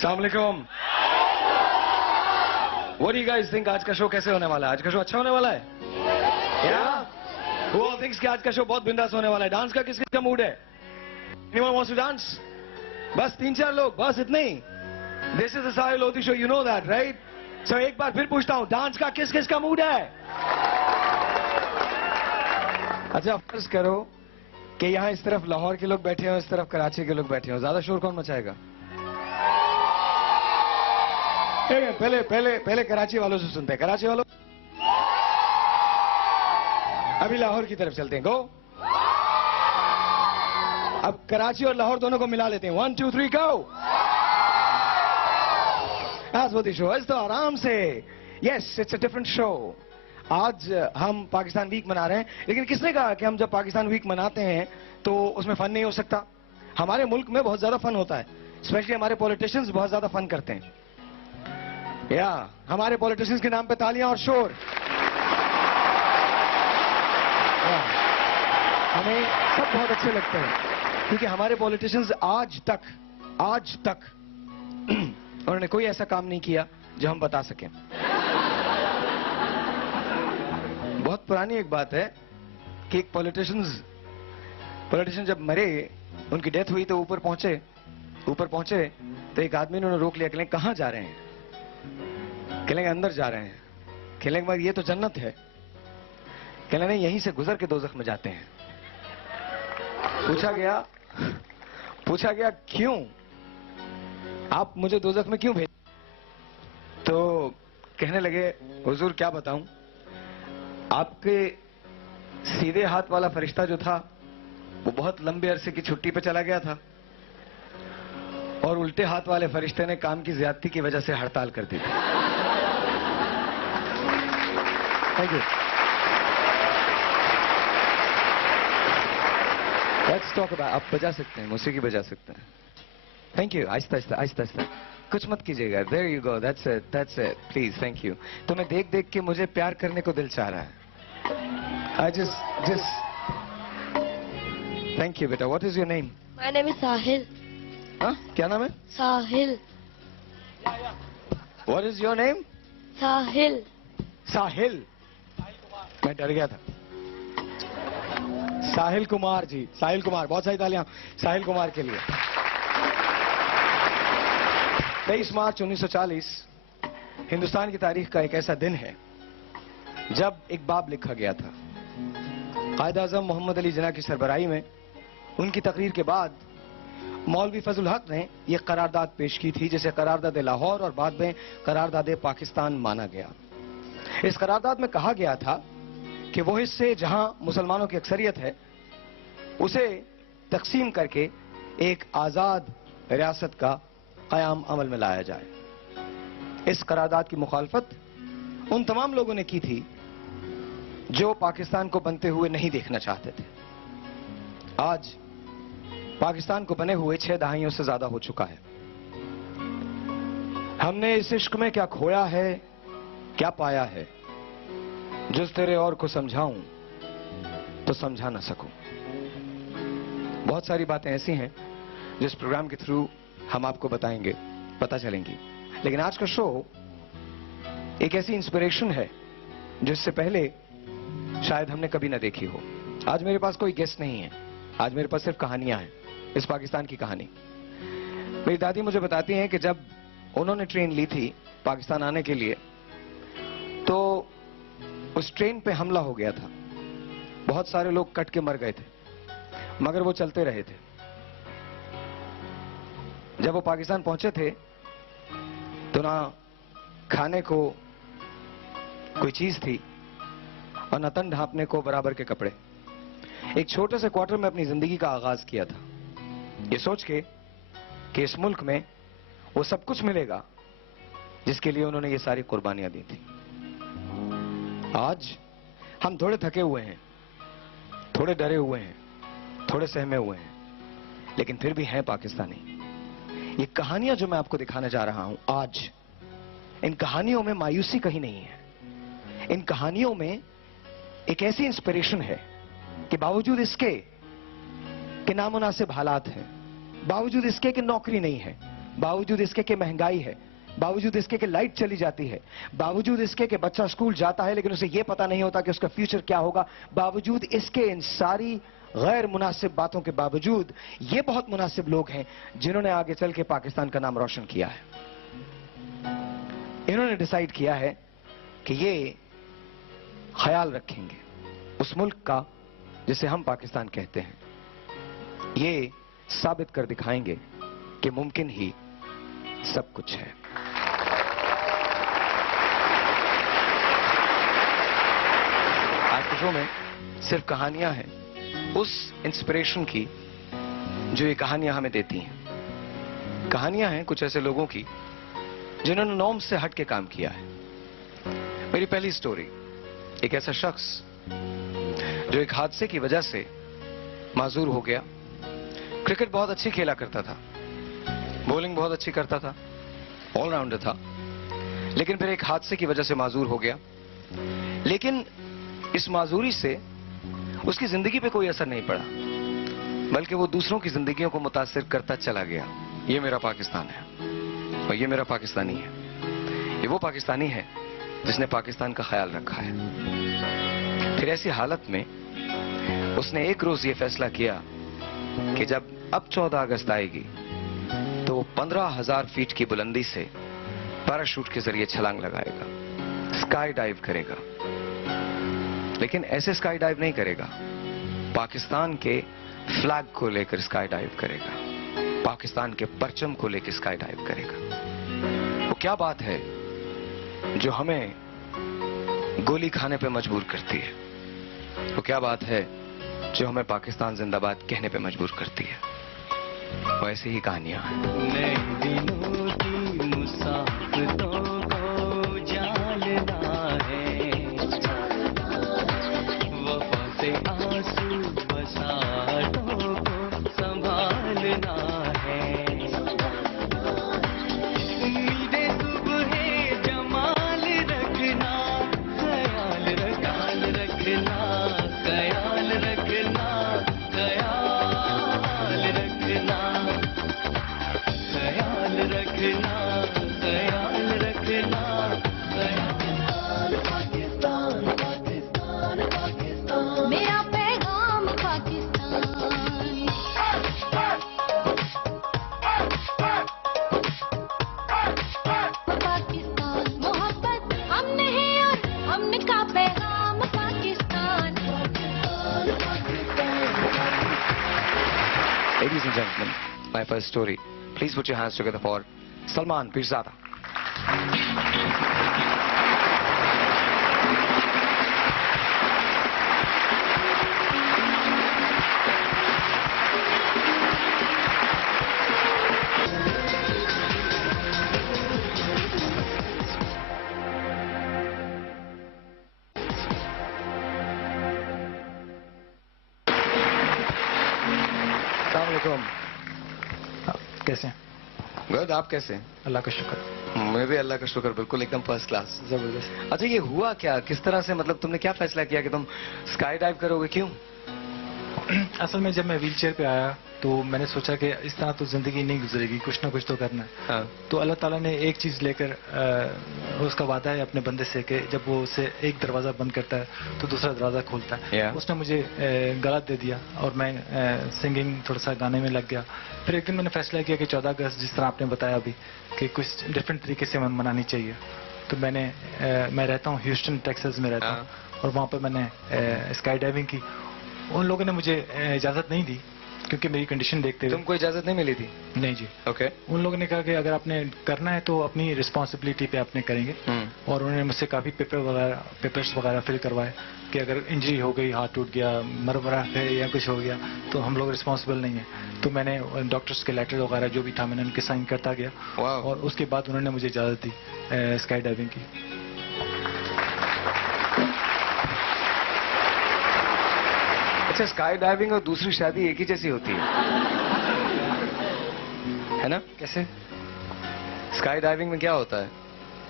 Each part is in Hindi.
अस्सलाम वालेकुम। What do you guys think आज का शो कैसे होने वाला है? आज का शो अच्छा होने वाला है? Yeah? Who all thinks कि आज का शो बहुत बिंदास होने वाला है? डांस का किसका मूड है? Anyone wants to dance? बस 3-4 लोग, बस इतने ही। This is the Sahil Lodhi show, you know that, right? So एक बार फिर पूछता हूँ, डांस का किसका मूड है? अच्छा फर्ज करो कि यहाँ इस तरफ लाहौर के लोग बैठे हो, इस तरफ कराची के लोग बैठे हो, ज्यादा शोर कौन मचाएगा? पहले कराची वालों से सुनते हैं। कराची वालों, अभी लाहौर की तरफ चलते हैं। गो। अब कराची और लाहौर दोनों को मिला लेते हैं। 1 2 3 गो। आज वो शो है तो आराम से। Yes, it's a different show. आज हम पाकिस्तान वीक मना रहे हैं, लेकिन किसने कहा कि हम जब पाकिस्तान वीक मनाते हैं तो उसमें फन नहीं हो सकता? हमारे मुल्क में बहुत ज्यादा फन होता है, स्पेशली हमारे पॉलिटिशियंस बहुत ज्यादा फन करते हैं। या हमारे पॉलिटिशियंस के नाम पे तालियां और शोर। हमें सब बहुत अच्छे लगते हैं क्योंकि हमारे पॉलिटिशियंस आज तक उन्होंने कोई ऐसा काम नहीं किया जो हम बता सकें। बहुत पुरानी एक बात है कि एक पॉलिटिशियन जब मरे, उनकी डेथ हुई तो ऊपर पहुंचे तो एक आदमी ने उन्हें रोक लिया। कहलें कहां जा रहे हैं? कहलेंगे अंदर जा रहे हैं। कहलेंगे मगर ये तो जन्नत है। कहलें नहीं, यहीं से गुजर के दोज़ख में जाते हैं। पूछा गया क्यों आप मुझे दोज़ख में क्यों भेज? तो कहने लगे हुजूर क्या बताऊं, आपके सीधे हाथ वाला फरिश्ता जो था वो बहुत लंबे अरसे की छुट्टी पे चला गया था और उल्टे हाथ वाले फरिश्ते ने काम की ज्यादती की वजह से हड़ताल कर दी थी। Thank you. Let's talk about. आप बजा सकते हैं, मौसीकी बजा सकते हैं। Thank you. आहिस्ता आहिस्ता कुछ मत कीजिएगा। There you go, that's it please. Thank you. तो मैं देख के मुझे प्यार करने को दिल चाह रहा है। आई जस्ट थैंक यू बेटा। What is your name? My name is Sahil. हाँ, क्या नाम है? Sahil. What is your name? Sahil. Sahil. मैं डर गया था। साहिल कुमार जी, साहिल कुमार। बहुत सारी तालियां साहिल कुमार के लिए। 23 मार्च 1940 हिंदुस्तान की तारीख का एक ऐसा दिन है जब एक बाब लिखा गया था। कायद आजम मोहम्मद अली जिन्ना की सरबराही में उनकी तकरीर के बाद मौलवी फजल हक ने यह करारदाद पेश की थी, जिसे करारदाद लाहौर और बाद में करारदाद पाकिस्तान माना गया। इस करारदाद में कहा गया था कि वो हिस्से जहां मुसलमानों की अक्सरियत है उसे तकसीम करके एक आजाद रियासत का कयाम अमल में लाया जाए। इस करारदाद की मुखालफत उन तमाम लोगों ने की थी जो पाकिस्तान को बनते हुए नहीं देखना चाहते थे। आज पाकिस्तान को बने हुए 6 दहाइयों से ज्यादा हो चुका है। हमने इस इश्क में क्या खोया है, क्या पाया है, जिस तेरे और को समझाऊं तो समझा ना सकूं। बहुत सारी बातें ऐसी हैं जिस प्रोग्राम के थ्रू हम आपको बताएंगे, पता चलेंगी। लेकिन आज का शो एक ऐसी इंस्पिरेशन है जिससे पहले शायद हमने कभी ना देखी हो। आज मेरे पास कोई गेस्ट नहीं है, आज मेरे पास सिर्फ कहानियां हैं। इस पाकिस्तान की कहानी मेरी दादी मुझे बताती हैं कि जब उन्होंने ट्रेन ली थी पाकिस्तान आने के लिए तो उस ट्रेन पे हमला हो गया था। बहुत सारे लोग कट के मर गए थे, मगर वो चलते रहे थे। जब वो पाकिस्तान पहुंचे थे तो ना खाने को कोई चीज थी और न तन ढांपने को बराबर के कपड़े। एक छोटे से क्वार्टर में अपनी जिंदगी का आगाज किया था, ये सोच के कि इस मुल्क में वो सब कुछ मिलेगा जिसके लिए उन्होंने ये सारी कुर्बानियां दी थी। आज हम थोड़े थके हुए हैं, थोड़े डरे हुए हैं, थोड़े सहमे हुए हैं, लेकिन फिर भी हैं पाकिस्तानी। ये कहानियां जो मैं आपको दिखाने जा रहा हूं आज, इन कहानियों में मायूसी कहीं नहीं है। इन कहानियों में एक ऐसी इंस्पिरेशन है कि बावजूद इसके कि नामुनासिब हालात हैं, बावजूद इसके कि नौकरी नहीं है, बावजूद इसके कि महंगाई है, बावजूद इसके कि लाइट चली जाती है, बावजूद इसके कि बच्चा स्कूल जाता है लेकिन उसे यह पता नहीं होता कि उसका फ्यूचर क्या होगा, बावजूद इसके इन सारी गैर मुनासिब बातों के बावजूद ये बहुत मुनासिब लोग हैं जिन्होंने आगे चल के पाकिस्तान का नाम रोशन किया है। इन्होंने डिसाइड किया है कि ये ख्याल रखेंगे उस मुल्क का जिसे हम पाकिस्तान कहते हैं, ये साबित कर दिखाएंगे कि मुमकिन ही सब कुछ है। आज के शो में सिर्फ कहानियां हैं उस इंस्पिरेशन की जो ये कहानियां हमें देती हैं। कहानियां हैं कुछ ऐसे लोगों की जिन्होंने नॉर्म से हट के काम किया है। मेरी पहली स्टोरी, एक ऐसा शख्स जो एक हादसे की वजह से माजूर हो गया। क्रिकेट बहुत अच्छी खेला करता था, बॉलिंग बहुत अच्छी करता था, ऑलराउंडर था, लेकिन फिर एक हादसे की वजह से माजूर हो गया। लेकिन इस माजूरी से उसकी जिंदगी पे कोई असर नहीं पड़ा, बल्कि वो दूसरों की जिंदगियों को मुतासिर करता चला गया। ये मेरा पाकिस्तान है और ये मेरा पाकिस्तानी है। ये वो पाकिस्तानी है जिसने पाकिस्तान का ख्याल रखा है। फिर ऐसी हालत में उसने एक रोज ये फैसला किया कि जब अब 14 अगस्त आएगी तो वो 15,000 फीट की बुलंदी से पैराशूट के जरिए छलांग लगाएगा, स्काई डाइव करेगा। लेकिन ऐसे स्काई डाइव नहीं करेगा, पाकिस्तान के फ्लैग को लेकर स्काई डाइव करेगा, पाकिस्तान के परचम को लेकर स्काई डाइव करेगा। वो क्या बात है जो हमें गोली खाने पे मजबूर करती है? वो क्या बात है जो हमें पाकिस्तान जिंदाबाद कहने पे मजबूर करती है? वो ऐसी ही कहानियां हैं। नए दिनों की मुसाफिरों को जालना है, वफा से आंसू बरसातों को संभालना है। उम्मीदें सुबह जमाल रखना, ख्याल रखना, ख्याल रखना, ख्याल रखना, ख्याल रखना, ख्याल रखना, पाकिस्तान, पाकिस्तान, पाकिस्तान, मेरा पैगाम पाकिस्तान। पाकिस्तान मोहब्बत हमने है और हमने का पैगाम Pakistan. Ladies and gentlemen, my first story. Please put your hands together for Salman Pirzada. Assalamualaikum. कैसे हैं? गुड, आप कैसे हैं? अल्लाह का शुक्र। मैं भी अल्लाह का शुक्र, बिल्कुल एकदम फर्स्ट क्लास। जबरदस्त। अच्छा, ये हुआ क्या, किस तरह से, मतलब तुमने क्या फैसला किया कि तुम स्काई डाइव करोगे? क्यों? असल में जब मैं व्हीलचेयर पे आया तो मैंने सोचा कि इस तरह तो जिंदगी नहीं गुजरेगी, कुछ ना कुछ तो करना है। हाँ। तो अल्लाह ताला ने एक चीज लेकर उसका वादा है अपने बंदे से कि जब वो उसे एक दरवाजा बंद करता है तो दूसरा दरवाजा खोलता है। Yeah. उसने मुझे गला दे दिया और मैं सिंगिंग थोड़ा सा गाने में लग गया। फिर एक दिन मैंने फैसला किया कि 14 अगस्त जिस तरह आपने बताया अभी कि कुछ डिफरेंट तरीके से मनानी चाहिए। तो मैं रहता हूँ ह्यूस्टन टेक्सास में रहता हूँ और वहाँ पर मैंने स्काई डाइविंग की। उन लोगों ने मुझे इजाज़त नहीं दी क्योंकि मेरी कंडीशन देखते हुए। तुमको इजाजत नहीं मिली थी? नहीं जी। ओके। उन लोगों ने कहा कि अगर आपने करना है तो अपनी रिस्पॉन्सिबिलिटी पे आपने करेंगे। और उन्होंने मुझसे काफ़ी पेपर्स वगैरह फिल करवाए कि अगर इंजरी हो गई, हाथ टूट गया, मरा है या कुछ हो गया तो हम लोग रिस्पॉन्सिबल नहीं है। तो मैंने डॉक्टर्स के लेटर वगैरह जो भी था मैंने उनके साइन करता गया। वाह। और उसके बाद उन्होंने मुझे इजाज़त दी स्काई डाइविंग की। अच्छा, स्काई डाइविंग और दूसरी शादी एक ही जैसी होती है ना? कैसे? स्काई डाइविंग में क्या होता है,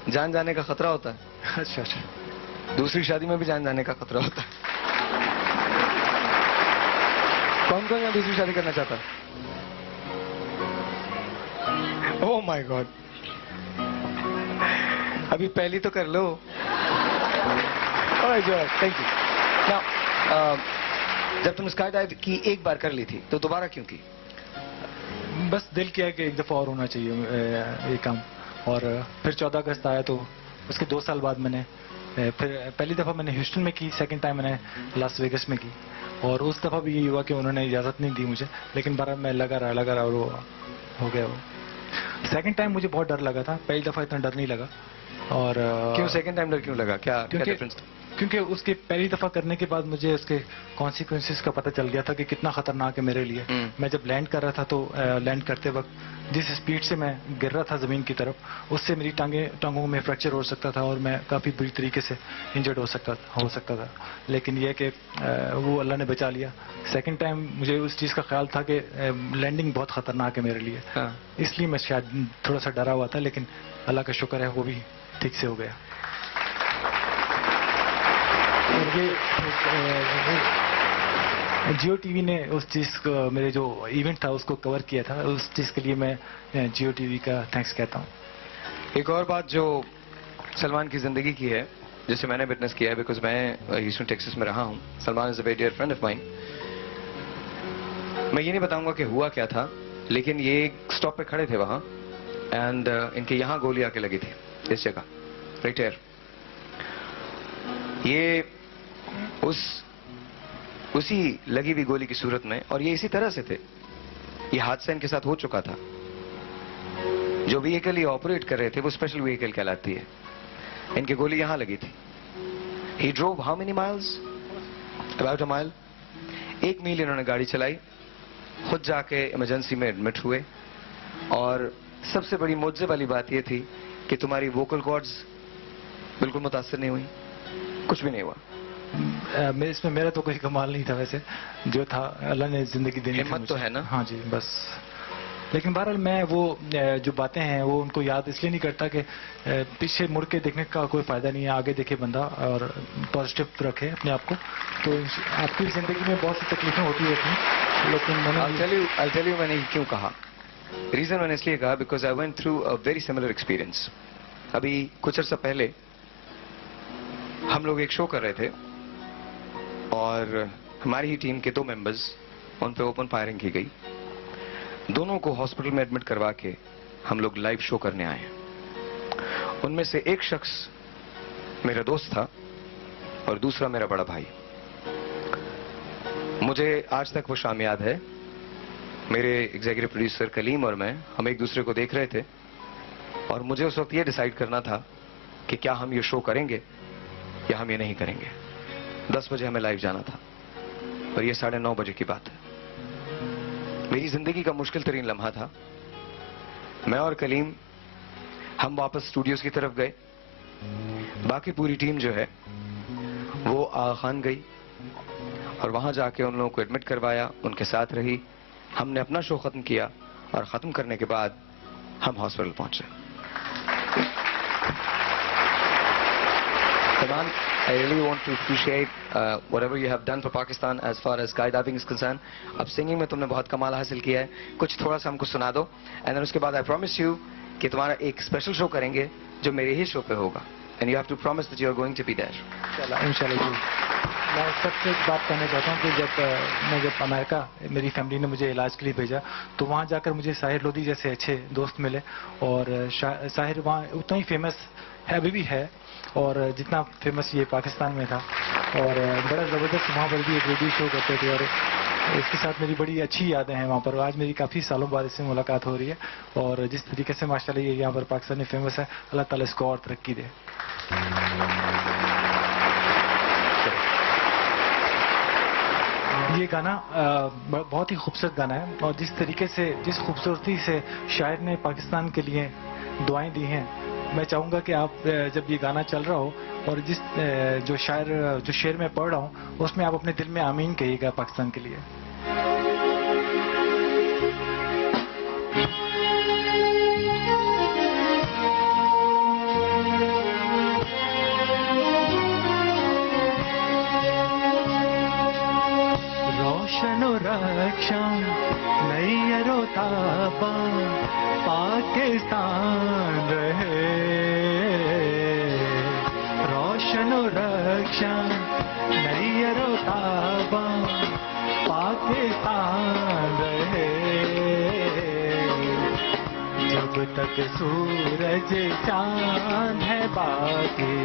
जान जाने का खतरा होता है। अच्छा अच्छा। दूसरी शादी में भी जान जाने का खतरा होता है। कौन कौन यहाँ दूसरी शादी करना चाहता है? ओह माय गॉड, अभी पहली तो कर लो। ओह जॉय, थैंक यू। नाउ जब तुम स्काई डाइव की एक बार कर ली थी तो दोबारा क्यों की? बस दिल किया कि एक दफ़ा और होना चाहिए ये काम। और फिर 14 अगस्त आया तो उसके 2 साल बाद मैंने फिर पहली दफ़ा मैंने ह्यूस्टन में की, सेकंड टाइम मैंने लास वेगस में की। और उस दफ़ा भी यही हुआ कि उन्होंने इजाज़त नहीं दी मुझे, लेकिन बार मैं लगा रहा और वो हो गया वो। सेकंड टाइम मुझे बहुत डर लगा था, पहली दफ़ा इतना डर नहीं लगा। और क्यों सेकंड टाइम डर क्यों लगा? क्या डिफरेंस? क्योंकि उसके पहली दफ़ा करने के बाद मुझे उसके कॉन्सिक्वेंसेस का पता चल गया था कि कितना खतरनाक है मेरे लिए। मैं जब लैंड कर रहा था तो लैंड करते वक्त जिस स्पीड से मैं गिर रहा था ज़मीन की तरफ, उससे मेरी टांगों में फ्रैक्चर हो सकता था और मैं काफ़ी बुरी तरीके से इंजर्ड हो सकता था। लेकिन यह कि वो अल्लाह ने बचा लिया। सेकंड टाइम मुझे उस चीज़ का ख्याल था कि लैंडिंग बहुत ख़तरनाक है मेरे लिए, इसलिए मैं शायद थोड़ा सा डरा हुआ था, लेकिन अल्लाह का शुक्र है वो भी ठीक से हो गया। और ये जियो टीवी ने उस चीज़ को, मेरे जो इवेंट था उसको कवर किया था, उस चीज़ के लिए मैं जियो टीवी का थैंक्स कहता हूँ। एक और बात जो सलमान की जिंदगी की है, जिसे मैंने विटनेस किया है, बिकॉज मैं ह्यूस्टन टेक्सास में रहा हूँ। Salman is a very dear friend of mine. मैं ये नहीं बताऊंगा कि हुआ क्या था, लेकिन ये एक स्टॉप पे खड़े थे वहां एंड इनके यहां गोली आके लगी थी, इस जगह राइट एयर। ये उसी लगी हुई गोली की सूरत में, और ये इसी तरह से थे। ये हादसा इनके साथ हो चुका था। जो व्हीकल ये ऑपरेट कर रहे थे वो स्पेशल व्हीकल कहलाती है। इनकी गोली यहां लगी थी। He drove how many miles? About a mile. 1 मील इन्होंने गाड़ी चलाई, खुद जाके इमरजेंसी में एडमिट हुए। और सबसे बड़ी मुआवजे वाली बात यह थी कि तुम्हारी वोकल कॉर्ड्स बिल्कुल मुतासर नहीं हुई, कुछ भी नहीं हुआ। इसमें मेरा तो कोई कमाल नहीं था, वैसे जो था अल्लाह ने जिंदगी देनी थी हिम्मत तो मुझे। है ना? हाँ जी, बस। लेकिन बहरहाल मैं वो जो बातें हैं वो उनको याद इसलिए नहीं करता कि पीछे मुड़ के देखने का कोई फायदा नहीं है। आगे देखे बंदा और पॉजिटिव रखे अपने आप को। तो आपकी जिंदगी में बहुत सी तकलीफें होती रहती हैं, लेकिन I'll tell you मैंने क्यों कहा। रीजन मैंने इसलिए कहा because I went through a very similar experience. अभी कुछ अर्सा पहले हम लोग एक शो कर रहे थे और हमारी ही टीम के 2 मेंबर्स, उन पे ओपन फायरिंग की गई। दोनों को हॉस्पिटल में एडमिट करवा के हम लोग लाइव शो करने आए। उनमें से एक शख्स मेरा दोस्त था और दूसरा मेरा बड़ा भाई। मुझे आज तक वो शाम याद है। मेरे एग्जीक्यूटिव प्रोड्यूसर कलीम और मैं, हम एक दूसरे को देख रहे थे और मुझे उस वक्त ये डिसाइड करना था कि क्या हम ये शो करेंगे या हम ये नहीं करेंगे। 10 बजे हमें लाइव जाना था और ये 9:30 बजे की बात है। मेरी जिंदगी का मुश्किल तरीन लम्हा था। मैं और कलीम हम वापस स्टूडियोज की तरफ गए। बाकी पूरी टीम जो है वो आगा खान गई और वहां जाके उन लोगों को एडमिट करवाया, उनके साथ रही। हमने अपना शो खत्म किया और खत्म करने के बाद हम हॉस्पिटल पहुंचे। Salman, I really want to appreciate whatever you have done for Pakistan as far as skydiving is concerned. अब सिंगिंग में तुमने बहुत कमाल हासिल किया है, कुछ थोड़ा सा हमको सुना दो एंड देन उसके बाद आई प्रॉमिस यू कि तुम्हारा एक स्पेशल शो करेंगे जो मेरे ही शो पे होगा and you have to promise that you are going to be there. इंशाल्लाह जी। मैं सबसे एक बात कहना चाहता हूँ कि जब अमेरिका मेरी फैमिली ने मुझे इलाज के लिए भेजा तो वहाँ जाकर मुझे साहिर लोधी जैसे अच्छे दोस्त मिले। और साहिर वहाँ उतना ही फेमस है, अभी भी है, और जितना फेमस ये पाकिस्तान में था। और बड़ा ज़बरदस्त वहाँ पर भी एक रेडियो शो करते थे और इसके साथ मेरी बड़ी अच्छी यादें हैं वहाँ पर। आज मेरी काफ़ी सालों बाद इससे मुलाकात हो रही है और जिस तरीके से माशाल्लाह ये यहाँ पर पाकिस्तान में फेमस है, अल्लाह ताला इसको और तरक्की दे। ये गाना बहुत ही खूबसूरत गाना है और जिस तरीके से, जिस खूबसूरती से शायर ने पाकिस्तान के लिए दुआएं दी हैं, मैं चाहूँगा कि आप जब ये गाना चल रहा हो और जो शेर मैं पढ़ रहा हूँ उसमें आप अपने दिल में आमीन कहिएगा पाकिस्तान के लिए। रोशनो रक्षम नैयरोताबा पाकिस्तान रहे रोशनो रक्षम नैयरोताबा पाकिस्तान रहे जब तक सूरज चांद है बाकी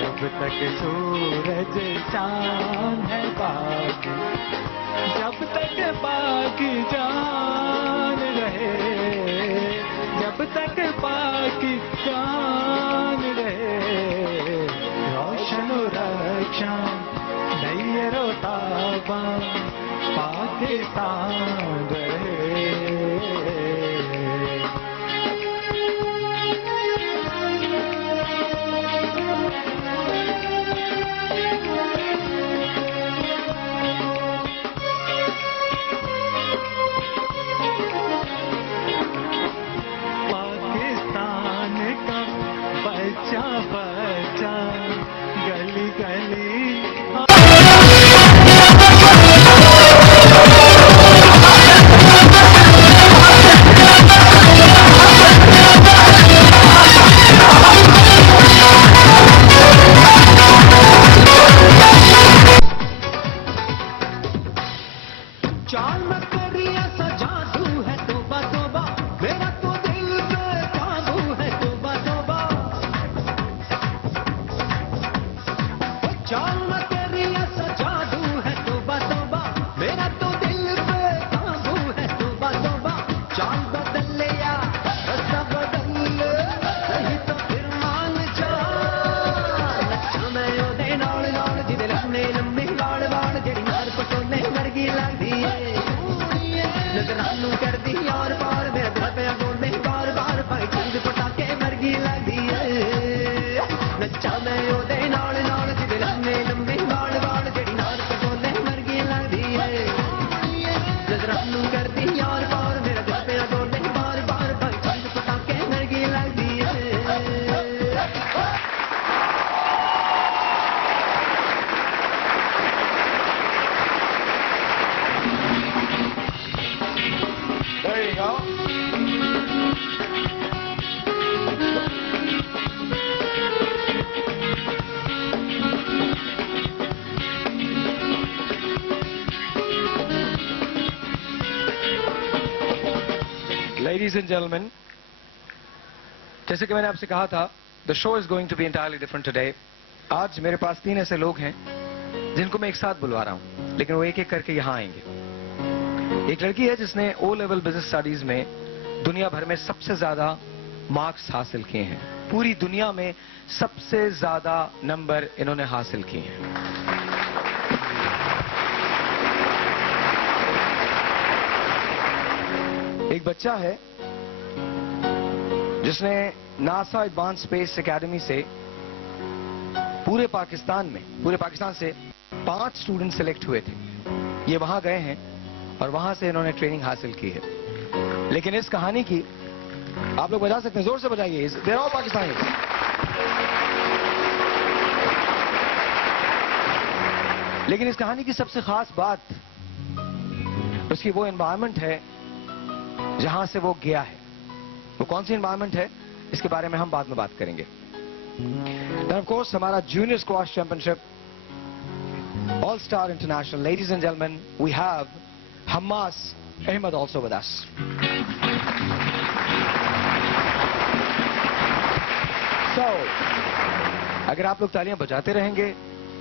जब तक सूरज चांद है बाकी जब तक बाकी जान रहे जब तक बाकी जान रहे रोशन रक्षा नैयरो ताबा पाकिस्तान रहे बच्चा बच्चा गली गली चाल में तेरी ऐसा जादू है तोबा तोबा मेरा तो दिल पे काबू है तोबा तोबा चाल में तेरी ऐसा जादू है तोबा तोबा मेरा तो दिल पे काबू है तोबा तोबा चाल बदल ले या रास्ता बदल ले नहीं तो फिर मान जा नचा मैं ओदे नाल नाल जिदे लम्मे लम्मे वाल वाल जेड़ी मार पटोले वर्गी लगदी है नजरानू कर दी यार पार मेरा दिल पे बोले बार बार भाई चंद पटाके वर्गी लगदी है नचा मैं ओदे नाल नाल जिदे लम्मे लम्मे वाल वाल जेड़ी नार पटोले वर्गी लगदी है नजरानू कर दी यार पार मेरा दिल पे बोले बार बार भाई चंद पटाके वर्गी लगदी है There you go. Ladies and gentlemen, जैसे कि मैंने आपसे कहा था, the show is going to be entirely different today. आज मेरे पास 3 ऐसे लोग हैं जिनको मैं एक साथ बुलवा रहा हूं, लेकिन वो एक एक करके यहाँ आएंगे। एक लड़की है जिसने ओ लेवल बिजनेस स्टडीज में दुनिया भर में सबसे ज्यादा मार्क्स हासिल किए हैं। पूरी दुनिया में सबसे ज्यादा नंबर इन्होंने हासिल किए हैं। एक बच्चा है जिसने नासा एडवांस स्पेस एकेडमी से पूरे पाकिस्तान से 5 स्टूडेंट सिलेक्ट हुए थे। ये वहां गए हैं और वहां से इन्होंने ट्रेनिंग हासिल की है। लेकिन इस कहानी की आप लोग बजा सकते हैं, जोर से बजाइए। There are Pakistani. लेकिन इस कहानी की सबसे खास बात उसकी वो एनवायरनमेंट है जहां से वो गया है। वो कौन सी एनवायरनमेंट है इसके बारे में हम बाद में बात करेंगे। ऑफ कोर्स हमारा junior squash championship all star international, ladies and gentleman, we have Hammas Ahmed also with us. So अगर आप लोग तालियां बजाते रहेंगे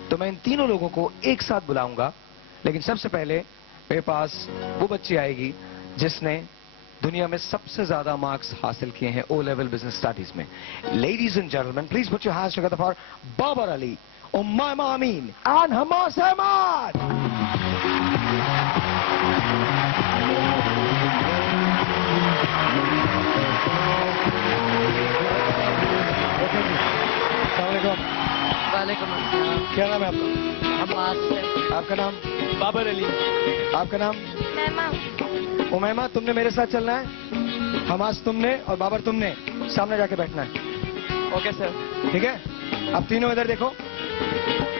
तो मैं इन तीनों लोगों को एक साथ बुलाऊंगा। लेकिन सबसे पहले मेरे पास वो बच्ची आएगी जिसने दुनिया में सबसे ज्यादा मार्क्स हासिल किए हैं ओ लेवल बिजनेस स्टडीज में। Ladies and gentleman, please put your hands together for Babar Ali, Umma Amin and Hammas Ahmed. वालेकुम अस्सलाम। क्या नाम है आपका? हम्मास। आपका नाम? बाबर अली। आपका नाम? उमैमा। तुमने मेरे साथ चलना है, हमास तुमने और बाबर तुमने सामने जाके बैठना है। Okay sir. ठीक है? अब तीनों इधर देखो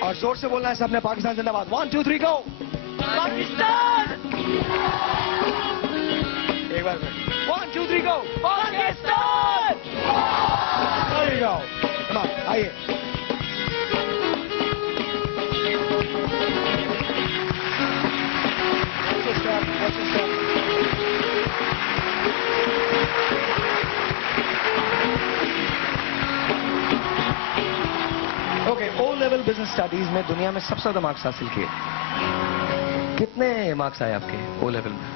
और जोर से बोलना है सबने, पाकिस्तान जिंदाबाद। 1 2 3 गो। पाकिस्तान। एक बार फिर 1 2 3 गो Pakistan. There you go. Come on, आइए। Watch your step, watch your step. Okay, O level business studies में दुनिया में सबसे ज्यादा मार्क्स हासिल किए। कितने मार्क्स आए आपके ओ लेवल में?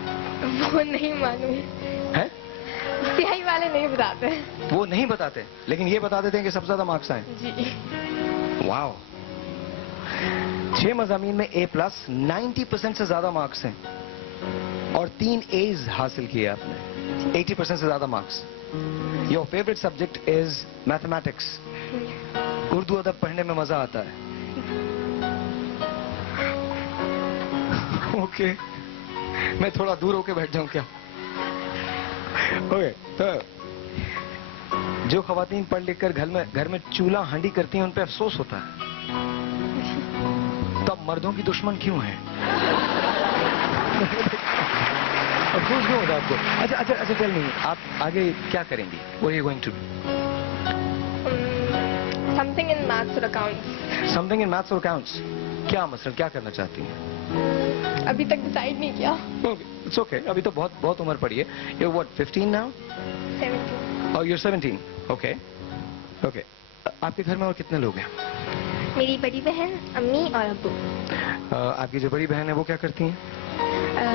वो नहीं मालूम हैं? सियाही वाले नहीं बताते वो नहीं बताते, लेकिन ये बता देते हैं कि सबसे ज्यादा मार्क्स आए। जी। वाओ। 6 मजामीन में A+ 90% से ज्यादा मार्क्स हैं और 3 A's हासिल किए आपने, 80% से ज्यादा marks. Your favourite subject is mathematics. Urdu अदब पढ़ने में मजा आता है। ओके, मैं थोड़ा दूर होके बैठ जाऊं क्या? ओके, तो जो खवातीन पढ़ लिख कर घर में चूल्हा हांडी करती हैं उन पे अफसोस होता है, तब मर्दों की दुश्मन क्यों है? अफसोस क्यों होता है आपको? अच्छा टेल मी, आप आगे क्या करेंगी? What are you going to do? Something in maths और accounts. Something in maths or accounts. क्या मसलन क्या करना चाहती हैं? अभी तक डिसाइड नहीं किया। It's okay. अभी तो बहुत उम्र पड़ी है। You're what, 15 now? 17। Oh, you're 17. Okay. Okay. आपके घर में और कितने लोग हैं? मेरी बड़ी बहन, अम्मी और अब्बू। आपकी जो बड़ी बहन है वो क्या करती हैं?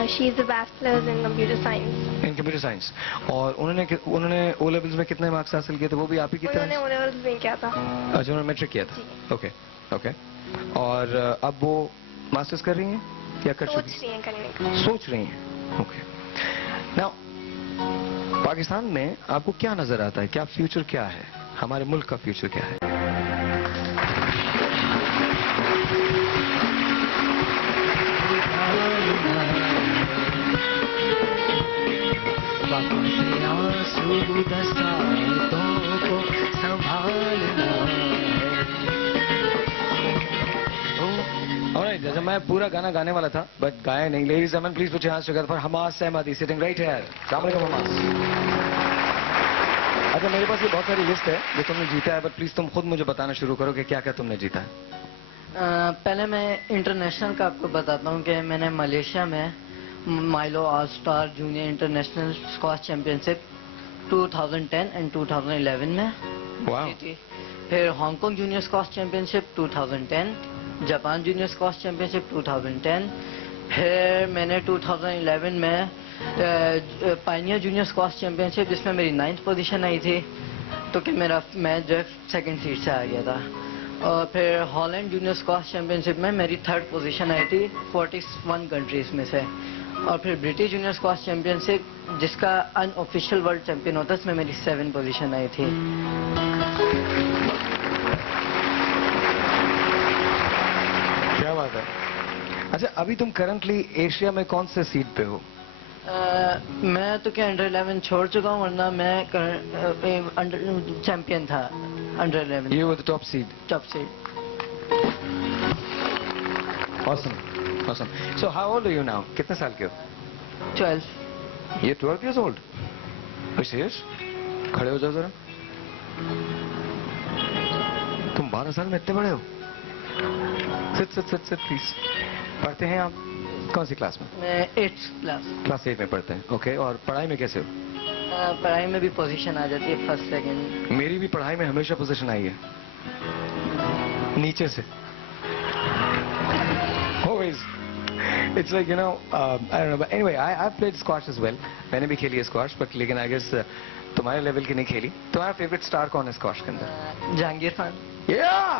She is a bachelors in computer science. In computer science. और उन्होंने ओ लेवल्स में कितने मार्क्स हासिल किए थे? वो भी आप ही की उन्होंने तरह? ओ लेवल्स नहीं किया था। अच्छा, उन्होंने मैट्रिक किया था। Okay okay. और अब वो मास्टर्स कर रही हैं या कर सोच चुकी? रही हैं करने का। सोच रही हैं। ओके। नाउ पाकिस्तान में आपको क्या नजर आता है? क्या फ्यूचर क्या है? हमारे मुल्क का फ्यूचर क्या है? Alright, जैसे मैं पूरा गाना गाने वाला था, बट गाया नहीं। Ladies and gentlemen, please put your hands together for Hamas Ahmadi sitting right here. अस्सलाम वालेकुम हमास। अच्छा, मेरे पास ये बहुत सारी लिस्ट है जो तुमने जीता है, बट प्लीज तुम खुद मुझे बताना शुरू करो कि क्या क्या तुमने जीता है। पहले मैं इंटरनेशनल का आपको बताता हूँ कि मैंने मलेशिया में Milo all star junior international squash championship 2010 and 2011 में वाह। जीती। फिर Hong Kong junior squash championship 2010, Japan junior squash championship 2010, फिर मैंने 2011 में पाइनियर जूनियर स्क्वाश चैंपियनशिप जिसमें मेरी 9th पोजीशन आई थी, तो कि मेरा मैच जो है 2nd सीट से आ गया था। और फिर हॉलैंड जूनियर स्क्वाश चैंपियनशिप में मेरी 3rd पोजीशन आई थी 41 कंट्रीज में से। और फिर ब्रिटिश जूनियर स्क्वाश चैंपियनशिप जिसका अनऑफिशियल वर्ल्ड चैंपियन होता है उसमें मेरी 7 पोजीशन आई थी। क्या बात है। अच्छा, अभी तुम करंटली एशिया में कौन से सीट पे हो? मैं तो क्या अंडर 11 छोड़ चुका हूँ, वरना मैं अंडर चैंपियन था under 11 You were the top seed. Top seed. Awesome. Awesome. So how old are you now? कितने साल के हो? 12। You're 12 years old. Are you serious? खड़े हो जाओ जरा। तुम 12 साल में इतने बड़े हो? Sit please. पढ़ते हैं आप? कौन सी क्लास में? मैं 8th क्लास। क्लास 8 में पढ़ते हैं। ओके। और पढ़ाई में कैसे हो? पढ़ाई में भी पोजीशन आ जाती है 1st 2nd। मेरी भी पढ़ाई में हमेशा पोजीशन आई है, नीचे से। Always. It's like, you know, I don't know, but anyway, I've played squash as well. मैंने भी खेली है squash, but लेकिन I guess तुम्हारे लेवल की नहीं खेली। तुम्हारा फेवरेट स्टार कौन है squash के अंदर? Jahangir Khan. Yeah!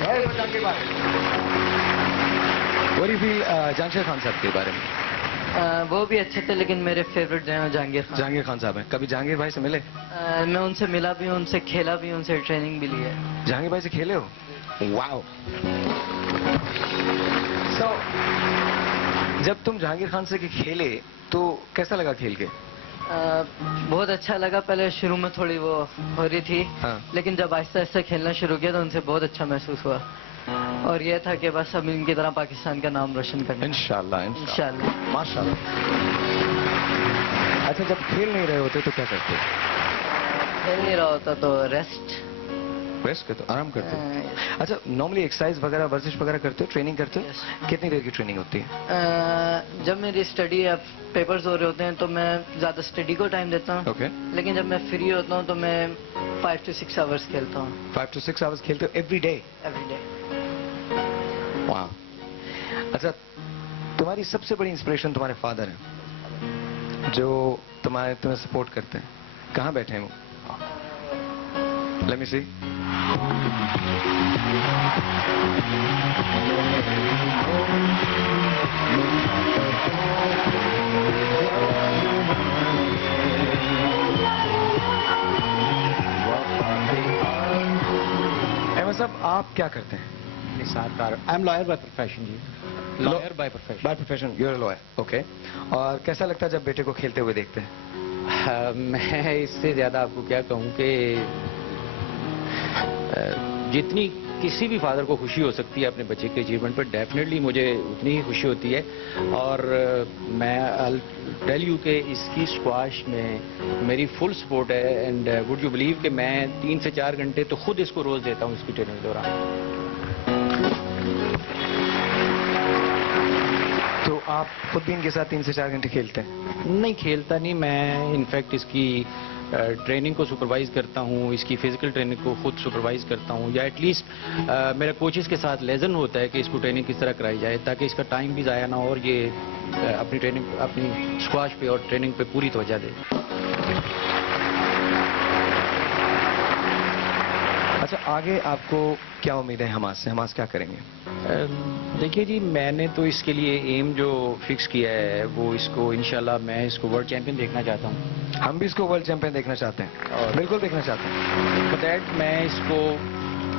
Very good, Jahangir भाई। What do you feel Jahangir Khan साहब के बारे में? वो भी अच्छे थे लेकिन मेरे फेवरेट जो हैं जहांगीर खान। जहांगीर खान साहब हैं। कभी जहांगीर भाई से मिले? मैं उनसे मिला भी हूँ, उनसे खेला भी हूँ, उनसे ट्रेनिंग भी ली है। जहांगीर भाई से खेले हो? वाओ। So, जब तुम जहांगीर खान से खेले तो कैसा लगा खेल के? बहुत अच्छा लगा। पहले शुरू में थोड़ी वो हो रही थी, हाँ। लेकिन जब आहिस्ता आहिस्ता खेलना शुरू किया तो उनसे बहुत अच्छा महसूस हुआ। और ये था कि बस अब इनकी तरह पाकिस्तान का नाम रोशन करना। इंशाल्लाह इंशाल्लाह इंशाल्लाह। माशाल्लाह। अच्छा, जब खेल नहीं रहे होते तो क्या करते? खेल नहीं रहा होता तो रेस्ट। रेस्ट करते हो, आराम करते हो? अच्छा, नॉर्मली एक्सरसाइज वगैरह वर्जिश वगैरह करते हो, ट्रेनिंग करते हो? Yes. कितनी देर की ट्रेनिंग होती है? जब मेरी स्टडी या पेपर्स हो रहे होते हैं तो मैं ज़्यादा स्टडी को टाइम देता हूँ। ओके। लेकिन जब मैं फ्री होता हूँ तो मैं 5 to 6 आवर्स खेलता हूँ 5 to 6 आवर्स खेलते हो एवरी डे? Every day. वाह। अच्छा, तुम्हारी सबसे बड़ी इंस्पिरेशन तुम्हारे फादर हैं जो तुम्हें सपोर्ट करते हैं। कहाँ बैठे हैं वो? लेट मी सी। अहमद साहब, आप क्या करते हैं? Nisar, I am lawyer by profession जी। Lawyer by profession. By profession you are lawyer, okay. और कैसा लगता है जब बेटे को खेलते हुए देखते हैं? मैं इससे ज़्यादा आपको क्या कहूँ कि जितनी किसी भी फादर को खुशी हो सकती है अपने बच्चे के अचीवमेंट पर, डेफिनेटली मुझे उतनी ही खुशी होती है। और मैं टेल यू कि इसकी स्क्वाश में मेरी फुल सपोर्ट है। एंड वुड यू बिलीव कि मैं 3 से 4 घंटे तो खुद इसको रोज़ देता हूँ इसकी ट्रेनिंग के दौरान। तो आप खुद भी इनके साथ 3 से 4 घंटे खेलते हैं? नहीं, खेलता नहीं मैं। इनफैक्ट इसकी ट्रेनिंग को सुपरवाइज करता हूँ, इसकी फिजिकल ट्रेनिंग को खुद सुपरवाइज करता हूँ, या एटलीस्ट मेरा कोचेस के साथ लेजन होता है कि इसको ट्रेनिंग किस तरह कराई जाए ताकि इसका टाइम भी ज़ाया ना हो और ये अपनी ट्रेनिंग, अपनी स्क्वाश पे और ट्रेनिंग पे पूरी तवज्जो दे। अच्छा, आगे आपको क्या उम्मीद है हमास से? हमास क्या करेंगे? देखिए जी, मैंने तो इसके लिए एम जो फिक्स किया है वो इसको इंशाल्लाह मैं इसको वर्ल्ड चैंपियन देखना चाहता हूँ। हम भी इसको वर्ल्ड चैंपियन देखना चाहते हैं और बिल्कुल देखना चाहते हैं। बट दैट मैं इसको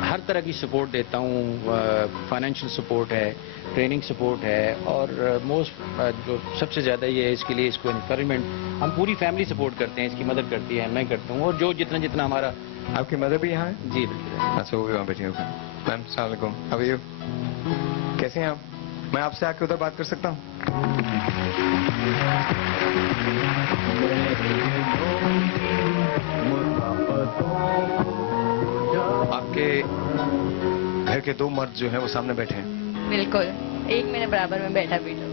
हर तरह की सपोर्ट देता हूँ। फाइनेंशियल सपोर्ट है, ट्रेनिंग सपोर्ट है और मोस्ट जो सबसे ज़्यादा ये है इसके लिए इसको इनकरेजमेंट हम पूरी फैमिली सपोर्ट करते हैं, इसकी मदद करती है, मैं करता हूँ। और जो जितना जितना हमारा। आपकी मदर भी यहाँ है? जी बिल्कुल। अच्छा, वो भी वहाँ बैठी होगी। मैम अस्सलाम वालेकुम, हाउ आर यू? कैसे हैं आप? मैं आपसे आके उधर बात कर सकता हूँ? आपके घर के 2 मर्द जो हैं वो सामने बैठे हैं। बिल्कुल, एक मेरे बराबर में बैठा बेटा।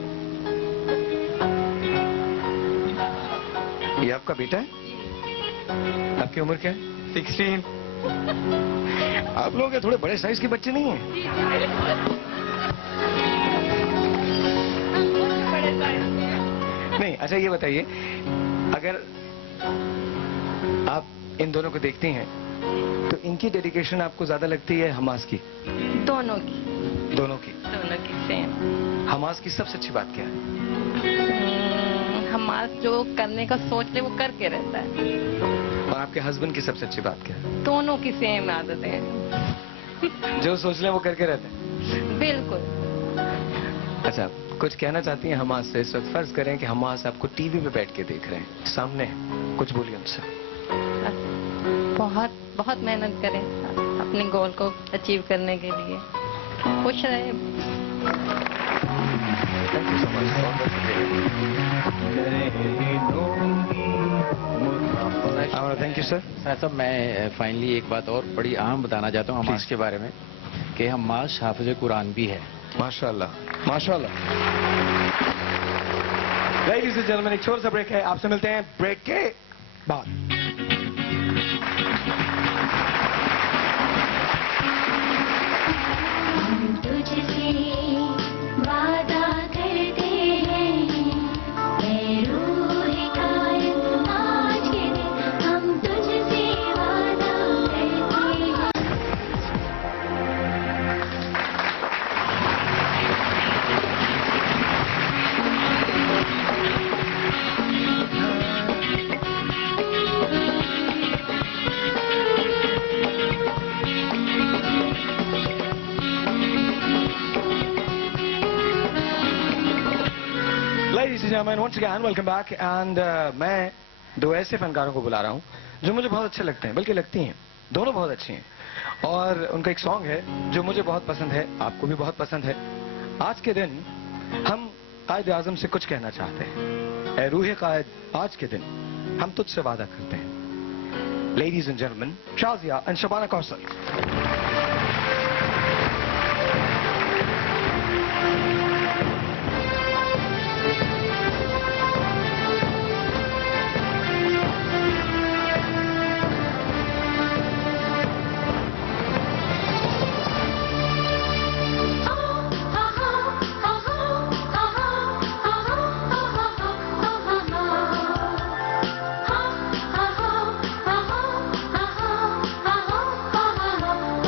ये आपका बेटा है? आपकी उम्र क्या है? 16। आप लोग ये थोड़े बड़े साइज के बच्चे नहीं हैं? नहीं, अच्छा ये बताइए, अगर आप इन दोनों को देखती हैं तो इनकी डेडिकेशन आपको ज्यादा लगती है हमास की? दोनों की। दोनों की सेम। हमास की सबसे अच्छी बात क्या है? हमास जो करने का सोच ले वो करके रहता है। और आपके हस्बैंड की सबसे अच्छी बात क्या है? दोनों की सेम आदतें हैं। जो सोच ले वो करके रहते हैं? बिल्कुल। अच्छा, कुछ कहना चाहती हैं हमास से? इस वक्त फर्ज करें कि हमास आपको टीवी पे बैठ के देख रहे हैं, सामने हैं, कुछ बोलिए उनसे। बहुत बहुत मेहनत करें अपने गोल को अचीव करने के लिए। खुश रहे। Thank you so much. Thank you sir. साहब, मैं फाइनली एक बात और बड़ी अहम बताना चाहता हूँ हमास के बारे में कि हमास हाफिज कुरान भी है। माशाल्लाह माशाल्लाह। लेडीज एंड जेंटलमैन, एक छोटा सा ब्रेक है, आपसे मिलते हैं ब्रेक के बाद। तुझसे वादा करते हैं, मैं रूह कायम आज के दिन, हम तुझसे वादा करते हैं। Ladies and gentlemen, once again, welcome back. And मैं 2 ऐसे फनकारों को बुला रहा हूँ जो मुझे बहुत अच्छे लगते हैं, बल्कि लगती हैं, दोनों बहुत अच्छी हैं। और उनका एक सॉन्ग है जो मुझे बहुत पसंद है, आपको भी बहुत पसंद है। आज के दिन हम कायद आजम से कुछ कहना चाहते हैं। ऐ रूहे कायद, आज के दिन हम तुझसे वादा करते हैं। Ladies and gentleman, Shazia and Shabana Kaushal. Ha ha ha ha ha ha ha ha ha ha ha ha ha ha ha ha ha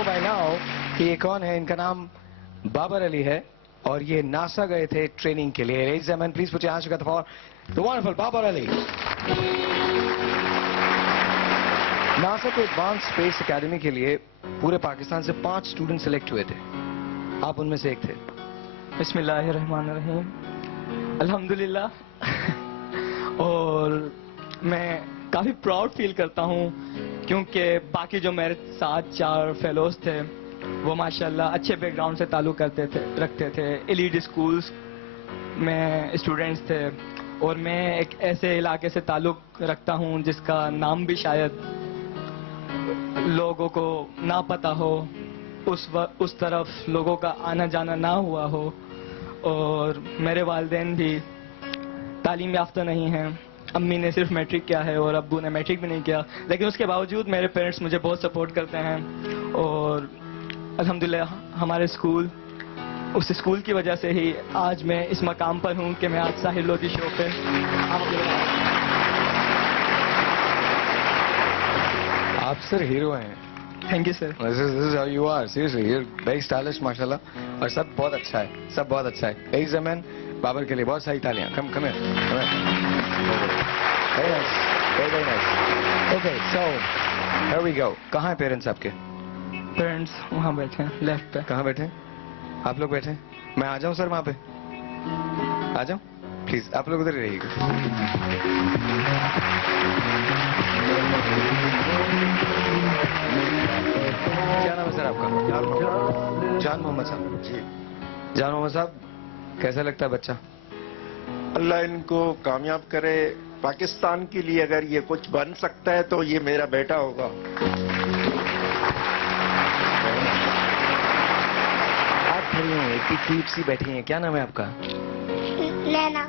no by now कि ये कौन है. इनका नाम बाबर अली है और ये नासा गए थे ट्रेनिंग के लिए. Ladies and gentlemen, please put your hands together for the wonderful Babar Ali. NASA के एडवांस स्पेस एकेडमी के लिए पूरे पाकिस्तान से 5 स्टूडेंट सिलेक्ट हुए थे. आप उनमें से एक थे. बिस्मिल्लाहिर्रहमानिर्रहीम. अल्हम्दुलिल्लाह. और मैं काफ़ी प्राउड फील करता हूँ क्योंकि बाकी जो मेरे साथ 4 फेलोज थे वो माशाल्लाह अच्छे बैकग्राउंड से ताल्लुक़ रखते थे. एलीट स्कूल्स में स्टूडेंट्स थे और मैं एक ऐसे इलाके से ताल्लुक़ रखता हूँ जिसका नाम भी शायद लोगों को ना पता हो. उस तरफ लोगों का आना जाना ना हुआ हो और मेरे वालिदैन भी तालीम याफ्ता नहीं हैं. अम्मी ने सिर्फ मैट्रिक किया है और अब्बू ने मैट्रिक भी नहीं किया, लेकिन उसके बावजूद मेरे पेरेंट्स मुझे बहुत सपोर्ट करते हैं. और अल्हम्दुलिल्लाह हमारे स्कूल, उस स्कूल की वजह से ही आज मैं इस मकाम पर हूँ कि मैं आज साहिर लोधी शो पे आप सर हीरो हैं. Thank you sir. This is how you are. Seriously, you're very stylish, माशाल्लाह. और सब बहुत अच्छा है. सब बहुत अच्छा है. Ladies and gentlemen, बाबर के लिए बहुत सारी तालियां. Come here. Very nice. Very nice. Okay, so here we go. कहाँ हैं पेरेंट्स आपके? पेरेंट्स वहाँ बैठे हैं लेफ्ट पे. कहाँ बैठे हैं? आप लोग बैठे हैं? मैं आ जाऊँ सर वहाँ पे? आ जाऊँ? प्लीज आप लोग उधर ही रहिएगा. क्या नाम है सर आपका? जान मोहम्मद साहब. जी. जान मोहम्मद साहब, कैसा लगता है बच्चा? अल्लाह इनको कामयाब करे. पाकिस्तान के लिए अगर ये कुछ बन सकता है तो ये मेरा बेटा होगा. आप खड़ी हैं, इतनी क्यूट सी बैठी हैं. क्या नाम है आपका? नैना.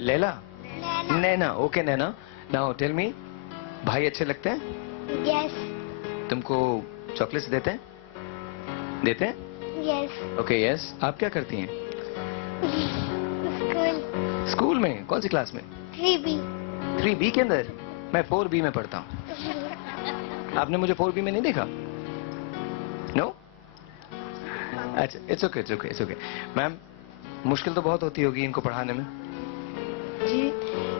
लैला. नैना. ओके नैना. नाउ टेल मी, भाई अच्छे लगते हैं? यस. तुमको चॉकलेट्स देते हैं? देते हैं? यस. Okay yes. आप क्या करती हैं? स्कूल. स्कूल में? कौन सी क्लास में? 3B. 3B के अंदर? मैं 4B में पढ़ता हूँ. आपने मुझे 4B में नहीं देखा? नो? अच्छा, it's okay it's okay it's okay. Ma'am, मुश्किल तो बहुत होती होगी इनको पढ़ाने में? जी,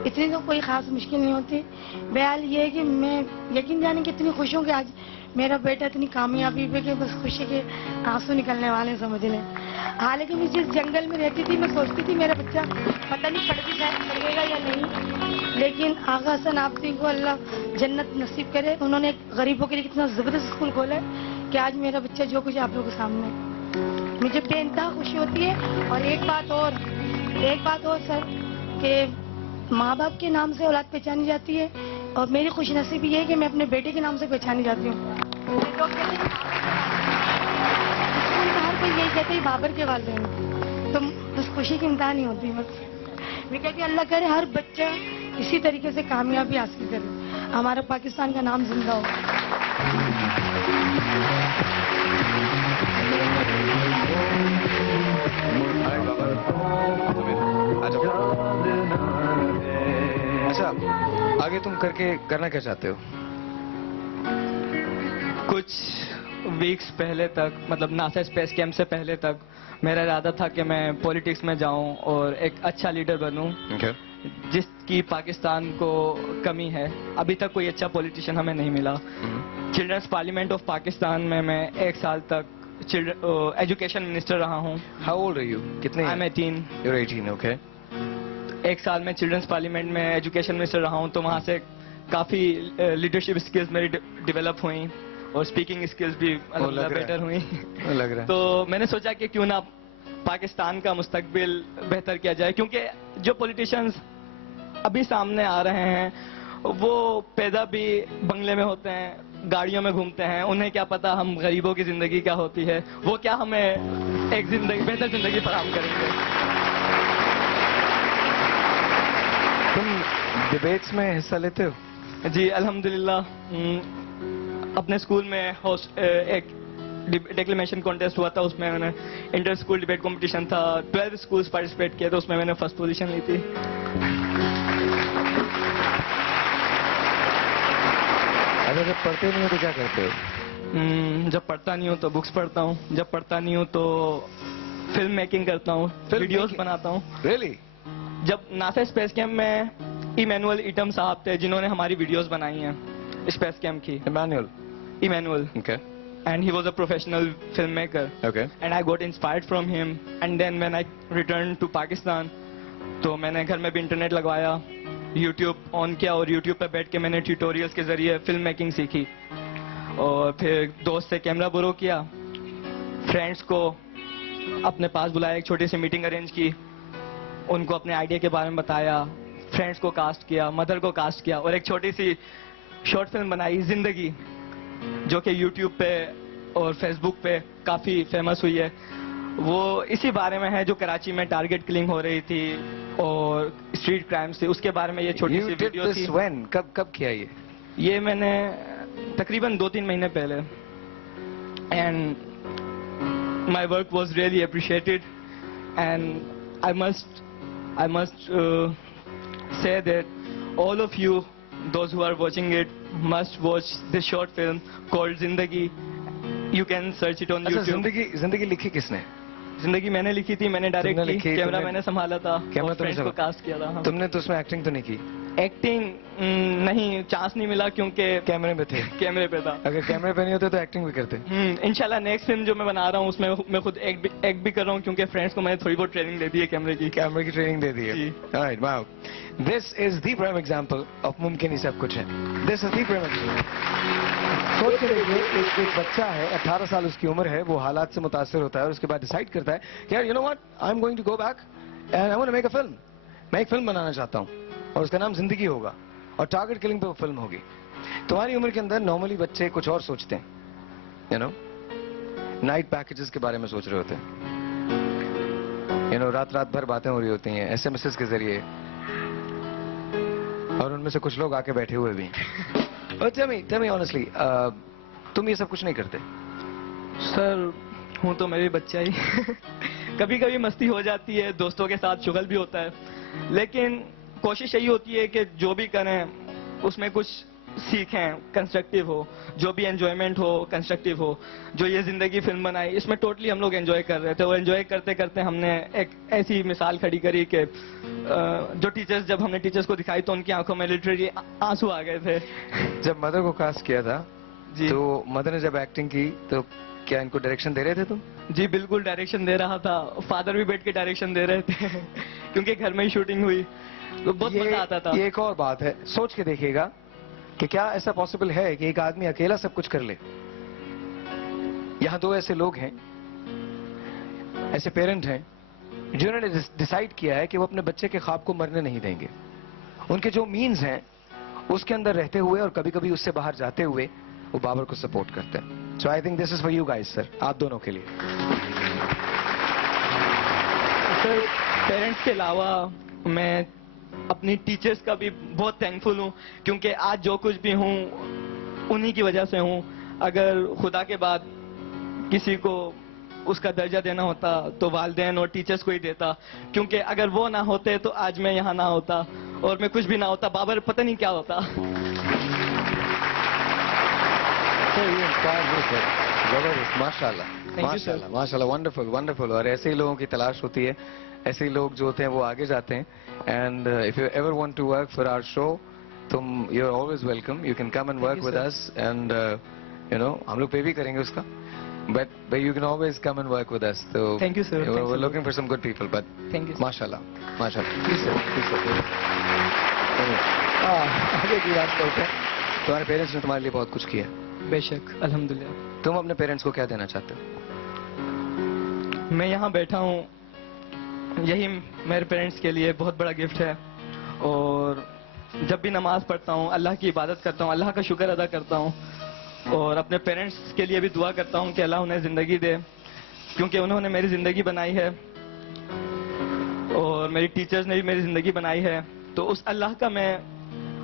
इतनी तो कोई खास मुश्किल नहीं होती. बहरहाल ये है कि मैं यकीन जाने कि इतनी खुश हूँ कि आज मेरा बेटा इतनी कामयाबी पे कि बस खुशी के आंसू निकलने वाले हैं, समझ लें. हालांकि मैं जिस जंगल में रहती थी मैं सोचती थी मेरा बच्चा पता नहीं पढ़ेगा या नहीं, लेकिन आगा हसन आपसी को अल्लाह जन्नत नसीब करे. उन्होंने गरीबों के लिए कितना ज़बरदस्त स्कूल खोला है कि आज मेरा बच्चा जो कुछ आप लोगों के सामने है. मुझे बेइंतहा खुशी होती है. और एक बात और सर, कि माँ बाप के नाम से औलाद पहचानी जाती है और मेरी खुशनसीबी ये है कि मैं अपने बेटे के नाम से पहचानी जाती हूँ. लोग कहते हैं स्कूल में हर कोई यही कहते हैं बाबर के वालिदैन, तो बस खुशी की इंतहा नहीं होती. बस मैं कहती अल्लाह करे हर बच्चा इसी तरीके से कामयाबी हासिल करे, हमारा पाकिस्तान का नाम जिंदा हो. अच्छा, आगे तुम करना क्या चाहते हो? कुछ वीक्स पहले तक, मतलब नासा स्पेस कैंप से पहले तक मेरा इरादा था कि मैं पॉलिटिक्स में जाऊं और एक अच्छा लीडर बनूं. Okay. जिसकी पाकिस्तान को कमी है. अभी तक कोई अच्छा पॉलिटिशियन हमें नहीं मिला. चिल्ड्रंस पार्लियामेंट ऑफ पाकिस्तान में मैं 1 साल तक एजुकेशन मिनिस्टर रहा हूँ. How old are you? कितने? I'm 18. You're 18, okay. 1 साल में चिल्ड्रंस पार्लियामेंट में एजुकेशन मिनिस्टर रहा हूँ, तो वहाँ से काफ़ी लीडरशिप स्किल्स मेरी डेवलप हुई और स्पीकिंग स्किल्स भी बेटर हुई. लग रहा है. तो मैंने सोचा कि क्यों ना पाकिस्तान का मुस्तकबिल बेहतर किया जाए, क्योंकि जो पॉलिटिशियंस अभी सामने आ रहे हैं वो पैदा भी बंगले में होते हैं, गाड़ियों में घूमते हैं. उन्हें क्या पता हम गरीबों की जिंदगी क्या होती है, वो क्या हमें एक बेहतर जिंदगी फराहम करेंगे. तुम डिबेट्स में हिस्सा लेते हो? जी अल्हम्दुलिल्लाह. अपने स्कूल में एक डिक्लेमेशन कॉन्टेस्ट हुआ था, उसमें मैंने इंटर स्कूल डिबेट कंपटीशन था, 12 स्कूल्स पार्टिसिपेट किए थे, उसमें मैंने फर्स्ट पोजीशन ली थी. अगर जब पढ़ते नहीं हो तो क्या करते हो? जब पढ़ता नहीं हूँ तो बुक्स पढ़ता हूँ, जब पढ़ता नहीं हूँ तो फिल्म मेकिंग करता हूँ, वीडियोस बनाता हूँ। रियली? जब नासा स्पेस कैंप में इमैनुअल ईटम साहब थे जिन्होंने हमारी वीडियोस बनाई हैं स्पेस कैंप की। Emmanuel Okay. and he was a professional filmmaker. Okay. And I got inspired from him. And then when I returned to Pakistan, तो मैंने घर में भी इंटरनेट लगवाया, YouTube ऑन किया और YouTube पे बैठ के मैंने ट्यूटोरियल्स के जरिए फिल्म मेकिंग सीखी। और फिर दोस्त से कैमरा बोरो किया, फ्रेंड्स को अपने पास बुलाया, एक छोटी सी मीटिंग अरेंज की, उनको अपने आइडिया के बारे में बताया, फ्रेंड्स को कास्ट किया, मदर को कास्ट किया और एक छोटी सी शॉर्ट फिल्म बनाई जिंदगी, जो कि YouTube पे और Facebook पे काफी फेमस हुई है। वो इसी बारे में है जो कराची में टारगेट किलिंग हो रही थी और स्ट्रीट क्राइम्स थी, उसके बारे में ये छोटी सी वीडियो थी। When? कब किया ये मैंने तकरीबन 2-3 महीने पहले। And my work was really appreciated and I must say that all of you, those who are watching it, must watch this short film called Zindagi. You can search it on अच्छा, YouTube. जिंदगी लिखी किसने? जिंदगी मैंने लिखी थी, मैंने डायरेक्ट तुमने की, लिखी, कैमरा तुमने- मैंने संभाला था, कैमरा और तुमने फ्रेंड्स को संभाला? कास्ट किया था। हाँ। तुमने तो उसमें एक्टिंग तो नहीं की? एक्टिंग नहीं, चांस नहीं मिला क्योंकि कैमरे पे थे। कैमरे पे था। अगर कैमरे पे नहीं होते तो एक्टिंग भी करते। इंशाल्लाह नेक्स्ट फिल्म जो मैं बना रहा हूँ उसमें मैं खुद एक्ट भी कर रहा हूँ, क्योंकि फ्रेंड्स को मैंने थोड़ी बहुत ट्रेनिंग दे दी है कैमरे की। कैमरे की ट्रेनिंग दे दी है। जी। Alright, wow. This is the prime example of मुमकिन ही सब कुछ है। This is the prime example. सोच के देखिए, एक बच्चा है, 18 साल उसकी उम्र है, वो हालात से मुतासर होता है और उसके बाद डिसाइड करता है कि यार, you know what, I'm going to go back and I want to make a film. मैं एक फिल्म बनाना चाहता हूँ और उसका नाम जिंदगी होगा और टारगेट किलिंग पे वो फिल्म होगी। तुम्हारी उम्र के अंदर नॉर्मली बच्चे कुछ और सोचते हैं, यू नो, नाइट पैकेजेस के बारे में सोच रहे होते हैं, यू नो, रात भर बातें हो रही होती हैं एसएमएस के जरिए, और उनमें से कुछ लोग आके बैठे हुए भी हैं। और tell me honestly, तुम ये सब कुछ नहीं करते? सर हूँ तो मैं भी बच्चा ही। कभी कभी मस्ती हो जाती है, दोस्तों के साथ शुगल भी होता है, लेकिन कोशिश यही होती है कि जो भी करें उसमें कुछ सीखें, कंस्ट्रक्टिव हो, जो भी एंजॉयमेंट हो कंस्ट्रक्टिव हो। जो ये जिंदगी फिल्म बनाई इसमें टोटली हम लोग एंजॉय कर रहे थे, और एंजॉय करते करते हमने एक ऐसी मिसाल खड़ी करी कि जो टीचर्स, जब हमने टीचर्स को दिखाई तो उनकी आंखों में लिटरली आंसू आ गए थे। जब मदर को कास्ट किया था जी, तो मदर ने जब एक्टिंग की तो क्या इनको डायरेक्शन दे रहे थे तुम? जी बिल्कुल डायरेक्शन दे रहा था, फादर भी बैठ के डायरेक्शन दे रहे थे। क्योंकि घर में ही शूटिंग हुई तो बहुत मजा आता था। ये एक और बात है, सोच के देखिएगा कि क्या ऐसा पॉसिबल है कि एक आदमी अकेला सब कुछ कर ले। यहाँ दो ऐसे लोग हैं, ऐसे पेरेंट हैं जिन्होंने डिसाइड किया है कि वो अपने बच्चे के ख्वाब को मरने नहीं देंगे। उनके जो मीन्स हैं उसके अंदर रहते हुए और कभी कभी उससे बाहर जाते हुए वो बाबर को सपोर्ट करते हैं। So I think this is for you guys sir, आप दोनों के लिए। सर पेरेंट्स के अलावा मैं अपनी टीचर्स का भी बहुत थैंकफुल हूँ, क्योंकि आज जो कुछ भी हूँ उन्हीं की वजह से हूँ। अगर खुदा के बाद किसी को उसका दर्जा देना होता तो वालिदैन और टीचर्स को ही देता, क्योंकि अगर वो ना होते तो आज मैं यहाँ ना होता और मैं कुछ भी ना होता, बाबर पता नहीं क्या होता। माशाल्लाह माशाल्लाह माशाल्लाह, वंडरफुल वंडरफुल। और ऐसे ही लोगों की तलाश होती है, ऐसे ही लोग जो होते हैं वो आगे जाते हैं। And if you ever want to work for our show, तुम you are always welcome, you can come and work with us, and you know हम लोग पे भी करेंगे उसका, but you can always come and work with us. So Thank you, sir. We're looking for some good people, but Thank you, sir. माशाल्लाह माशाल्लाह। Please sir, please sir. आगे की बात करते हैं। तुम्हारे पेरेंट्स ने तुम्हारे लिए बहुत कुछ किया। बेशक, अल्हम्दुलिल्लाह। तुम अपने पेरेंट्स को क्या देना चाहते हो? मैं यहाँ बैठा हूँ, यही मेरे पेरेंट्स के लिए बहुत बड़ा गिफ्ट है। और जब भी नमाज पढ़ता हूँ, अल्लाह की इबादत करता हूँ, अल्लाह का शुक्र अदा करता हूँ, और अपने पेरेंट्स के लिए भी दुआ करता हूँ कि अल्लाह उन्हें ज़िंदगी दे, क्योंकि उन्होंने मेरी ज़िंदगी बनाई है और मेरी टीचर्स ने भी मेरी ज़िंदगी बनाई है। तो उस अल्लाह का, मैं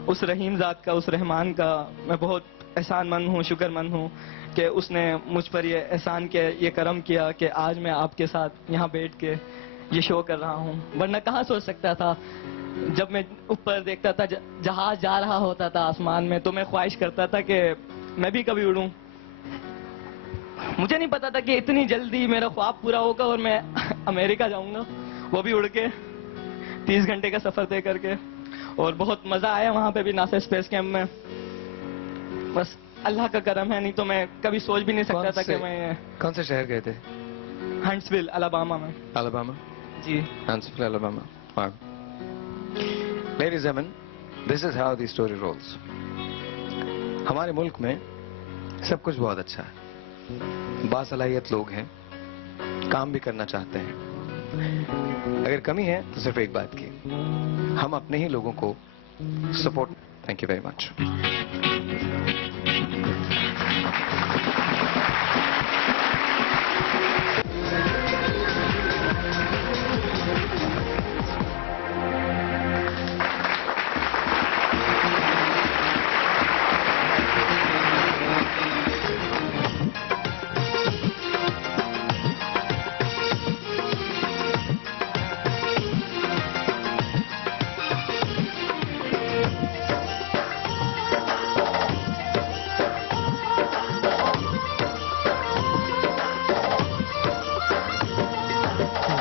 उस रहीम ज़ात का, उस रहमान का मैं बहुत एहसानमंद हूँ, शुक्रमंद हूँ कि उसने मुझ पर ये एहसान किया, ये करम किया कि आज मैं आपके साथ यहाँ बैठ के ये शो कर रहा हूँ। वरना कहाँ सोच सकता था। जब मैं ऊपर देखता था, जहाज जा रहा होता था आसमान में, तो मैं ख्वाहिश करता था कि मैं भी कभी उड़ूं, मुझे नहीं पता था कि इतनी जल्दी मेरा ख्वाब पूरा होगा और मैं अमेरिका जाऊंगा, वो भी उड़ के 30 घंटे का सफर तय करके। और बहुत मजा आया वहां पे भी नासा स्पेस कैंप में। बस अल्लाह का करम है, नहीं तो मैं कभी सोच भी नहीं सकता था कि मैं। कौन से शहर गए थे? हंट्सविल अलाबामा में। अलाबामा जी। हंट्सविल अलाबामा। वाह। Ladies and gentlemen, this is how the story rolls. हमारे मुल्क में सब कुछ बहुत अच्छा है, बासलाहियत लोग हैं, काम भी करना चाहते हैं। अगर कमी है तो सिर्फ एक बात की, हम अपने ही लोगों को support. Thank you very much.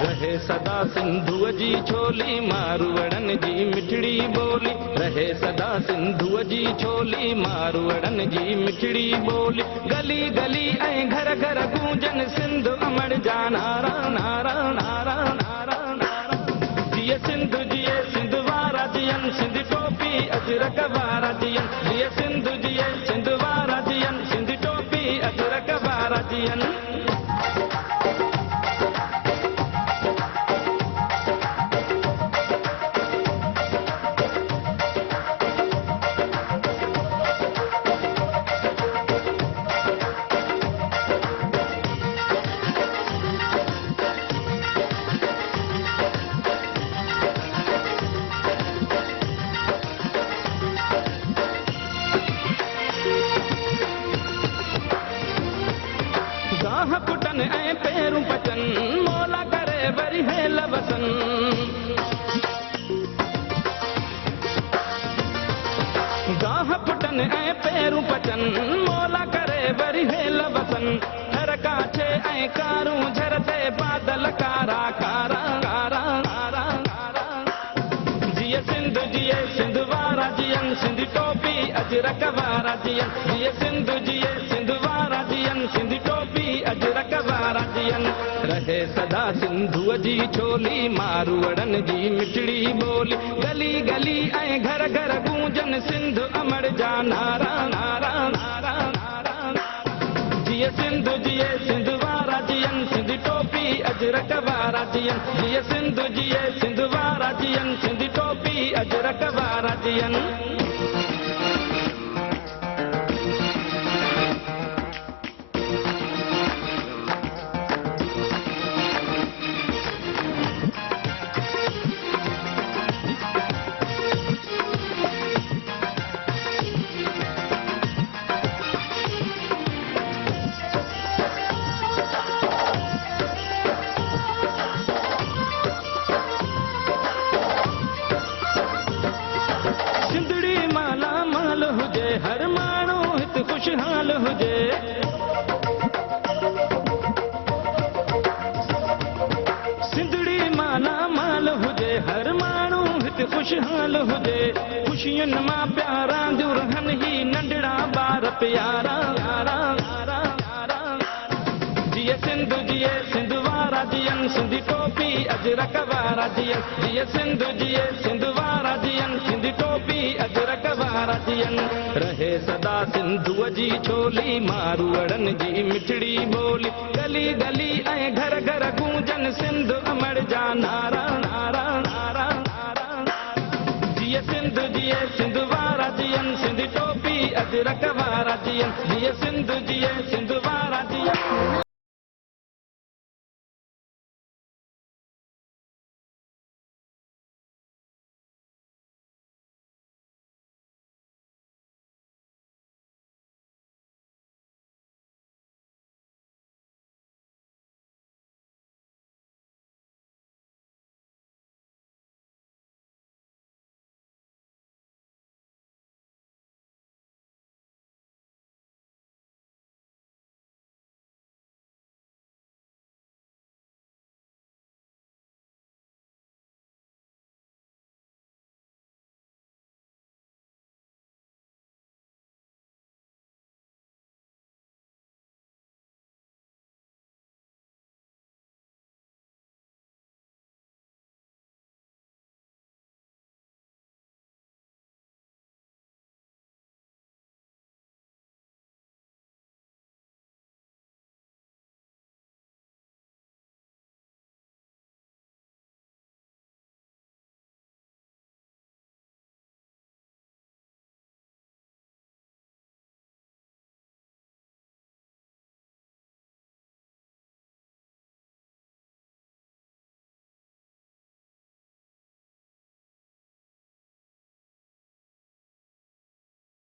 रहे सदा सिंधु जी छोली मारवड़न जी मिठड़ी बोली, रहे सदा सिंधु जी छोली मारवड़न जी मिठड़ी बोली। गली गली ऐं घर घर गूंजन सिंधु अमर जा नारा नारा नारा नारा नारा। जिए सिंधु जिए सिंधु वारा जियन, सिंध टोपी अजरक वारा जियन। जिए सिंधु जिए सिंधु वारा जियन, सिंध टोपी अजरक वारा जियन। गाह पुटन ऐं पेरूं पचन मोला करे वरी हेल वसन। गाह पुटन ऐं पेरूं पचन मोला करे वरी हेल वसन। हर काछे ऐं कारूं झरते बादल कारा कारा कारा कारा कारा। जिए सिंधु जिए सिंधु वारा जियन, सिंध टोपी अजरक वारा जियन। जिए सिंधु जिए सिंधु वारा जियन, सिंध टोपी अजरक वारा जियन। रहे सदा सिंधु जी छोली मारवड़न जी मिठड़ी बोली। गली गली ऐं घर घर गूंजन सिंधु अमर जा नारा नारा नारा नारा नारा। जिए सिंधु जिए सिंधु वारा जियन, सिंध टोपी अजरक वारा जियन। जिए सिंधु जिए सिंधु वारा जियन, सिंध टोपी अजरक वारा जियन। सिंधड़ी माला माल हुजे, हर माण्हू हित खुशहाल हुजे। सिंधड़ी माला माल हुजे, हर माण्हू हित खुशहाल हुजे। खुशियुनि मां प्यारा दुरहन ही नंढड़ा ॿार प्यारा यारा यारा यारा। जिए सिंधु जिए सिंधु वारा जियन, सिंध टोपी अजरक वारा जियन। जिए सिंधु जिए सिंधु वारा जियन, सिंध टोपी अजरक वारा जियन। रहे सदा सिंधु जी छोली मारवड़न जी मिठड़ी बोली। गली गली ऐं घर घर गूंजन सिंधु अमर जा नारा नारा नारा नारा नारा। जिए सिंधु जिए सिंधु वारा जियन, सिंध टोपी अजरक वारा जियन। जिए सिंधु जिए